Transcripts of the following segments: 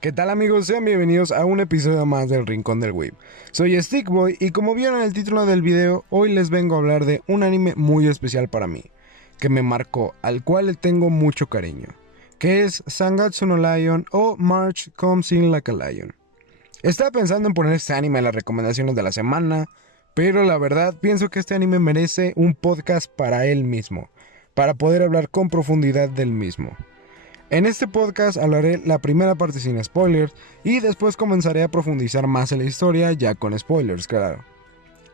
¿Qué tal amigos? Sean bienvenidos a un episodio más del Rincón del Weeb. Soy Stickboy y como vieron en el título del video, hoy les vengo a hablar de un anime muy especial para mí, que me marcó, al cual le tengo mucho cariño, que es Sangatsu no Lion o March Comes In Like a Lion. Estaba pensando en poner este anime en las recomendaciones de la semana, pero la verdad pienso que este anime merece un podcast para él mismo, para poder hablar con profundidad del mismo. En este podcast hablaré la primera parte sin spoilers y después comenzaré a profundizar más en la historia ya con spoilers, claro.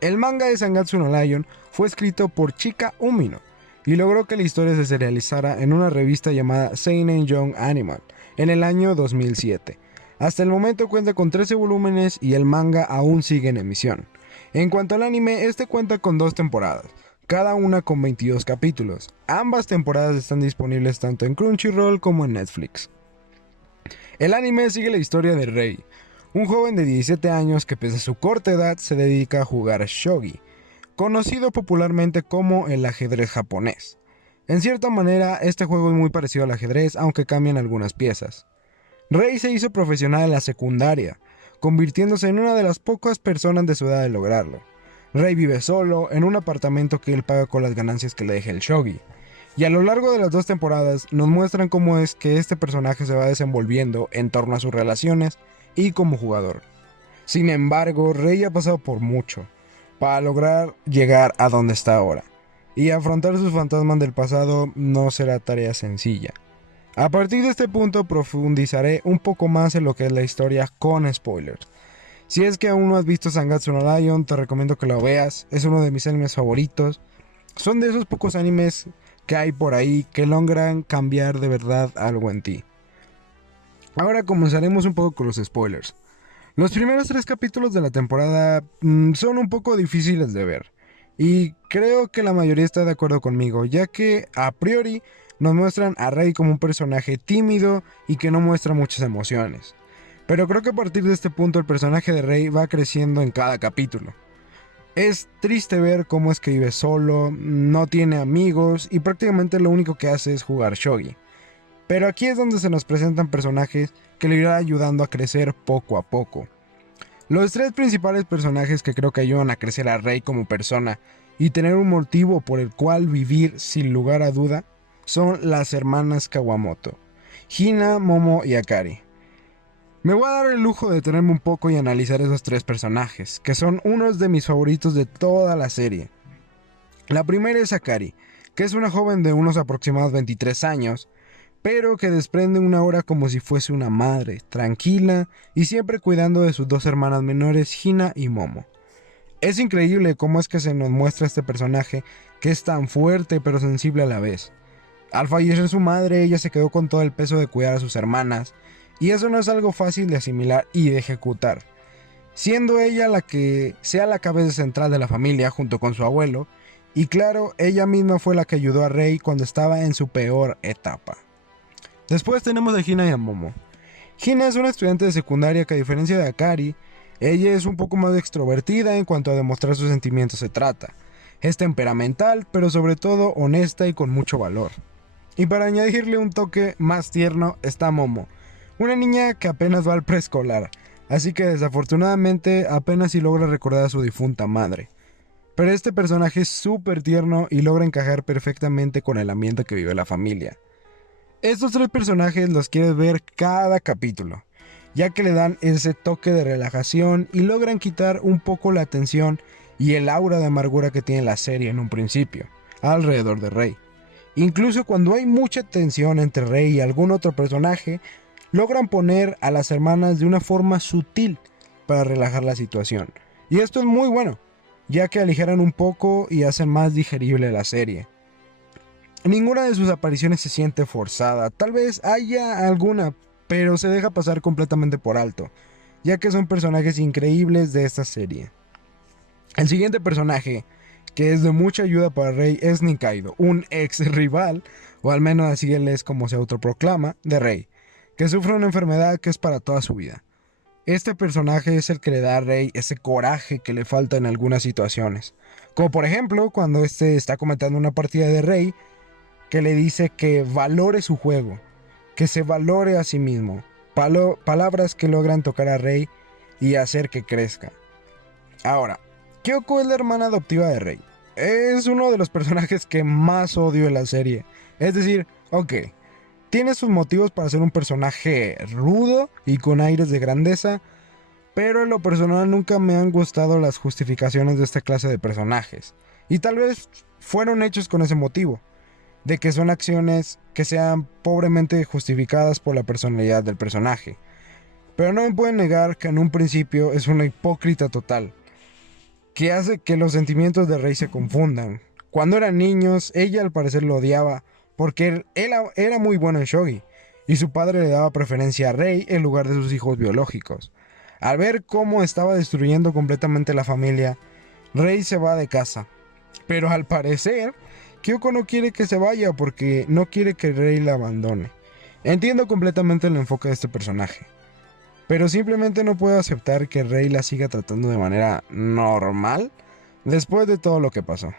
El manga de Sangatsu no Lion fue escrito por Chika Umino y logró que la historia se serializara en una revista llamada Seinen Young Animal en el año 2007. Hasta el momento cuenta con 13 volúmenes y el manga aún sigue en emisión. En cuanto al anime, este cuenta con 2 temporadas, cada una con 22 capítulos. Ambas temporadas están disponibles tanto en Crunchyroll como en Netflix. El anime sigue la historia de Rei, un joven de 17 años que pese a su corta edad se dedica a jugar shogi, conocido popularmente como el ajedrez japonés. En cierta manera, este juego es muy parecido al ajedrez, aunque cambian algunas piezas. Rei se hizo profesional en la secundaria, convirtiéndose en una de las pocas personas de su edad de lograrlo. Rei vive solo, en un apartamento que él paga con las ganancias que le deja el shogi. Y a lo largo de las 2 temporadas nos muestran cómo es que este personaje se va desenvolviendo en torno a sus relaciones y como jugador. Sin embargo, Rei ha pasado por mucho para lograr llegar a donde está ahora. Y afrontar sus fantasmas del pasado no será tarea sencilla. A partir de este punto profundizaré un poco más en lo que es la historia con spoilers. Si es que aún no has visto Sangatsu no Lion, te recomiendo que lo veas, es uno de mis animes favoritos. Son de esos pocos animes que hay por ahí que logran cambiar de verdad algo en ti. Ahora comenzaremos un poco con los spoilers. Los primeros 3 capítulos de la temporada son un poco difíciles de ver. Y creo que la mayoría está de acuerdo conmigo, ya que a priori nos muestran a Rei como un personaje tímido y que no muestra muchas emociones. Pero creo que a partir de este punto el personaje de Rei va creciendo en cada capítulo. Es triste ver cómo es que vive solo, no tiene amigos y prácticamente lo único que hace es jugar shogi. Pero aquí es donde se nos presentan personajes que le irán ayudando a crecer poco a poco. Los 3 principales personajes que creo que ayudan a crecer a Rei como persona y tener un motivo por el cual vivir sin lugar a duda son las hermanas Kawamoto, Hina, Momo y Akari. Me voy a dar el lujo de detenerme un poco y analizar esos 3 personajes, que son unos de mis favoritos de toda la serie. La primera es Akari, que es una joven de unos aproximados 23 años, pero que desprende una aura como si fuese una madre, tranquila y siempre cuidando de sus 2 hermanas menores, Hina y Momo. Es increíble cómo es que se nos muestra este personaje que es tan fuerte pero sensible a la vez. Al fallecer su madre, ella se quedó con todo el peso de cuidar a sus hermanas, y eso no es algo fácil de asimilar y de ejecutar, siendo ella la que sea la cabeza central de la familia junto con su abuelo, y claro, ella misma fue la que ayudó a Rei cuando estaba en su peor etapa. Después tenemos a Hina y a Momo. Hina es una estudiante de secundaria que a diferencia de Akari, ella es un poco más extrovertida en cuanto a demostrar sus sentimientos se trata. Es temperamental, pero sobre todo honesta y con mucho valor. Y para añadirle un toque más tierno está Momo, una niña que apenas va al preescolar, así que desafortunadamente apenas si logra recordar a su difunta madre. Pero este personaje es súper tierno y logra encajar perfectamente con el ambiente que vive la familia. Estos 3 personajes los quieres ver cada capítulo, ya que le dan ese toque de relajación y logran quitar un poco la tensión y el aura de amargura que tiene la serie en un principio, alrededor de Rei. Incluso cuando hay mucha tensión entre Rei y algún otro personaje, logran poner a las hermanas de una forma sutil para relajar la situación. Y esto es muy bueno, ya que aligeran un poco y hacen más digerible la serie. Ninguna de sus apariciones se siente forzada, tal vez haya alguna, pero se deja pasar completamente por alto, ya que son personajes increíbles de esta serie. El siguiente personaje, que es de mucha ayuda para Rei, es Nikaido, un ex rival, o al menos así él es como se autoproclama, de Rei, que sufre una enfermedad que es para toda su vida. Este personaje es el que le da a Rei ese coraje que le falta en algunas situaciones, como por ejemplo cuando este está comentando una partida de Rei, que le dice que valore su juego, que se valore a sí mismo. palabras que logran tocar a Rey y hacer que crezca. Ahora, Kyoko es la hermana adoptiva de Rey. Es uno de los personajes que más odio en la serie. Es decir, ok, tiene sus motivos para ser un personaje rudo y con aires de grandeza, pero en lo personal nunca me han gustado las justificaciones de esta clase de personajes. Y tal vez fueron hechos con ese motivo, de que son acciones que sean pobremente justificadas por la personalidad del personaje. Pero no me pueden negar que en un principio es una hipócrita total, que hace que los sentimientos de Rey se confundan. Cuando eran niños, ella al parecer lo odiaba, porque él era muy bueno en shogi, y su padre le daba preferencia a Rey en lugar de sus hijos biológicos. Al ver cómo estaba destruyendo completamente la familia, Rey se va de casa. Pero al parecer, Kyoko no quiere que se vaya porque no quiere que Rey la abandone. Entiendo completamente el enfoque de este personaje, pero simplemente no puedo aceptar que Rey la siga tratando de manera normal después de todo lo que pasó.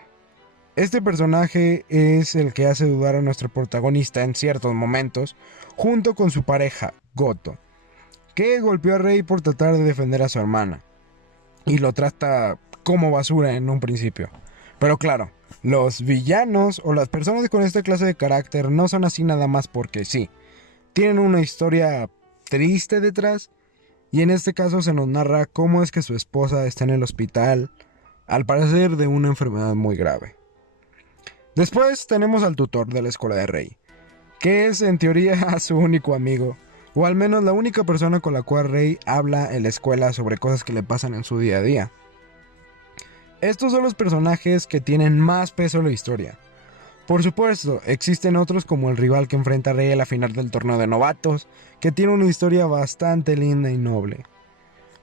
Este personaje es el que hace dudar a nuestro protagonista en ciertos momentos, junto con su pareja, Goto, que golpeó a Rey por tratar de defender a su hermana, y lo trata como basura en un principio. Pero claro, los villanos o las personas con esta clase de carácter no son así nada más porque sí. Tienen una historia triste detrás, y en este caso se nos narra cómo es que su esposa está en el hospital, al parecer de una enfermedad muy grave. Después tenemos al tutor de la escuela de Rey, que es en teoría su único amigo, o al menos la única persona con la cual Rey habla en la escuela sobre cosas que le pasan en su día a día. Estos son los personajes que tienen más peso en la historia. Por supuesto, existen otros como el rival que enfrenta a Rey a la final del torneo de novatos, que tiene una historia bastante linda y noble.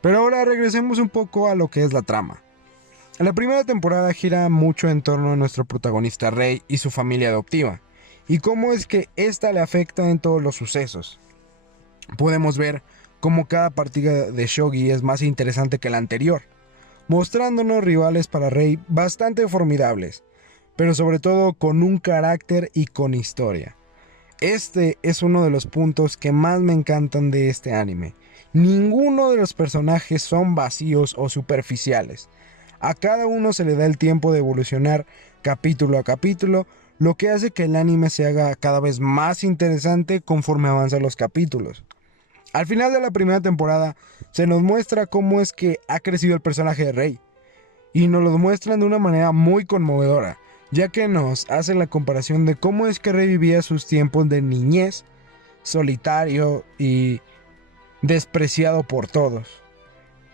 Pero ahora regresemos un poco a lo que es la trama. La primera temporada gira mucho en torno a nuestro protagonista Rey y su familia adoptiva, y cómo es que esta le afecta en todos los sucesos. Podemos ver cómo cada partida de shogi es más interesante que la anterior, mostrándonos rivales para Rey bastante formidables, pero sobre todo con un carácter y con historia. Este es uno de los puntos que más me encantan de este anime. Ninguno de los personajes son vacíos o superficiales. A cada uno se le da el tiempo de evolucionar capítulo a capítulo, lo que hace que el anime se haga cada vez más interesante conforme avanzan los capítulos. Al final de la primera temporada se nos muestra cómo es que ha crecido el personaje de Rey, y nos lo muestran de una manera muy conmovedora, ya que nos hacen la comparación de cómo es que Rey vivía sus tiempos de niñez, solitario y despreciado por todos,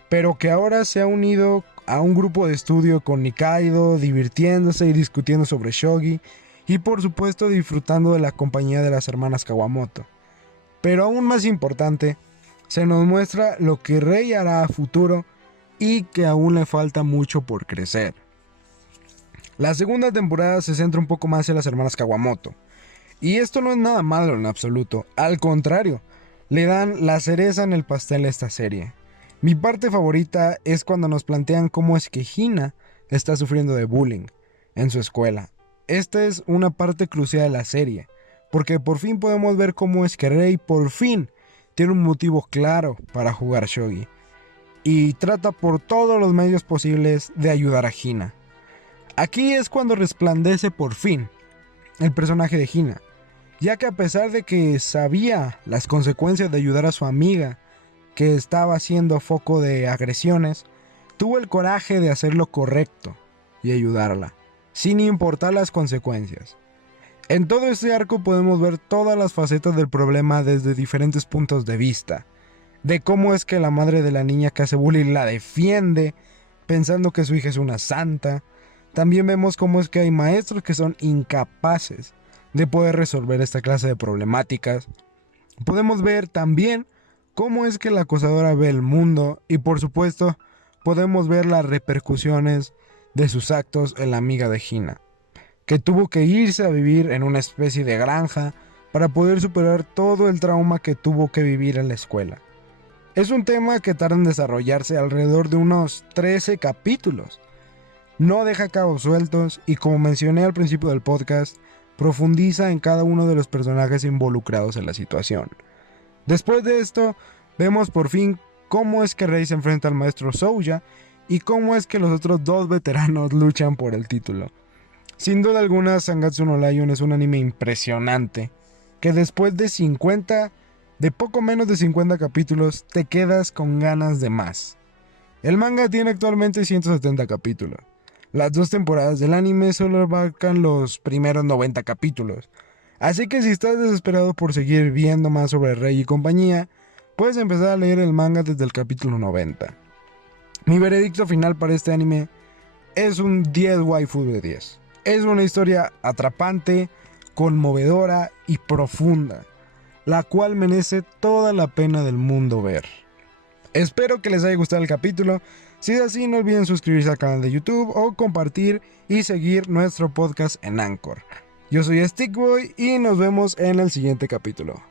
pero que ahora se ha unido a un grupo de estudio con Nikaido, divirtiéndose y discutiendo sobre shogi, y por supuesto disfrutando de la compañía de las hermanas Kawamoto. Pero aún más importante, se nos muestra lo que Rey hará a futuro y que aún le falta mucho por crecer. La segunda temporada se centra un poco más en las hermanas Kawamoto, y esto no es nada malo en absoluto, al contrario, le dan la cereza en el pastel a esta serie. Mi parte favorita es cuando nos plantean cómo es que Hina está sufriendo de bullying en su escuela. Esta es una parte crucial de la serie, porque por fin podemos ver cómo es que Rey por fin tiene un motivo claro para jugar shogi, y trata por todos los medios posibles de ayudar a Hina. Aquí es cuando resplandece por fin el personaje de Hina, ya que a pesar de que sabía las consecuencias de ayudar a su amiga, que estaba siendo foco de agresiones, tuvo el coraje de hacer lo correcto y ayudarla, sin importar las consecuencias. En todo este arco podemos ver todas las facetas del problema desde diferentes puntos de vista, de cómo es que la madre de la niña que hace bullying la defiende, pensando que su hija es una santa. También vemos cómo es que hay maestros que son incapaces de poder resolver esta clase de problemáticas. Podemos ver también cómo es que la acosadora ve el mundo, y por supuesto podemos ver las repercusiones de sus actos en la amiga de Hina, que tuvo que irse a vivir en una especie de granja para poder superar todo el trauma que tuvo que vivir en la escuela. Es un tema que tarda en desarrollarse alrededor de unos 13 capítulos. No deja cabos sueltos y, como mencioné al principio del podcast, profundiza en cada uno de los personajes involucrados en la situación. Después de esto, vemos por fin cómo es que Rei se enfrenta al maestro Souya y cómo es que los otros dos veteranos luchan por el título. Sin duda alguna, Zangetsu no Lion es un anime impresionante, que después de poco menos de 50 capítulos, te quedas con ganas de más. El manga tiene actualmente 170 capítulos. Las 2 temporadas del anime solo abarcan los primeros 90 capítulos. Así que si estás desesperado por seguir viendo más sobre Rei y compañía, puedes empezar a leer el manga desde el capítulo 90. Mi veredicto final para este anime es un 10 waifu de 10. Es una historia atrapante, conmovedora y profunda, la cual merece toda la pena del mundo ver. Espero que les haya gustado el capítulo. Si es así, no olviden suscribirse al canal de YouTube o compartir y seguir nuestro podcast en Anchor. Yo soy Stickboy y nos vemos en el siguiente capítulo.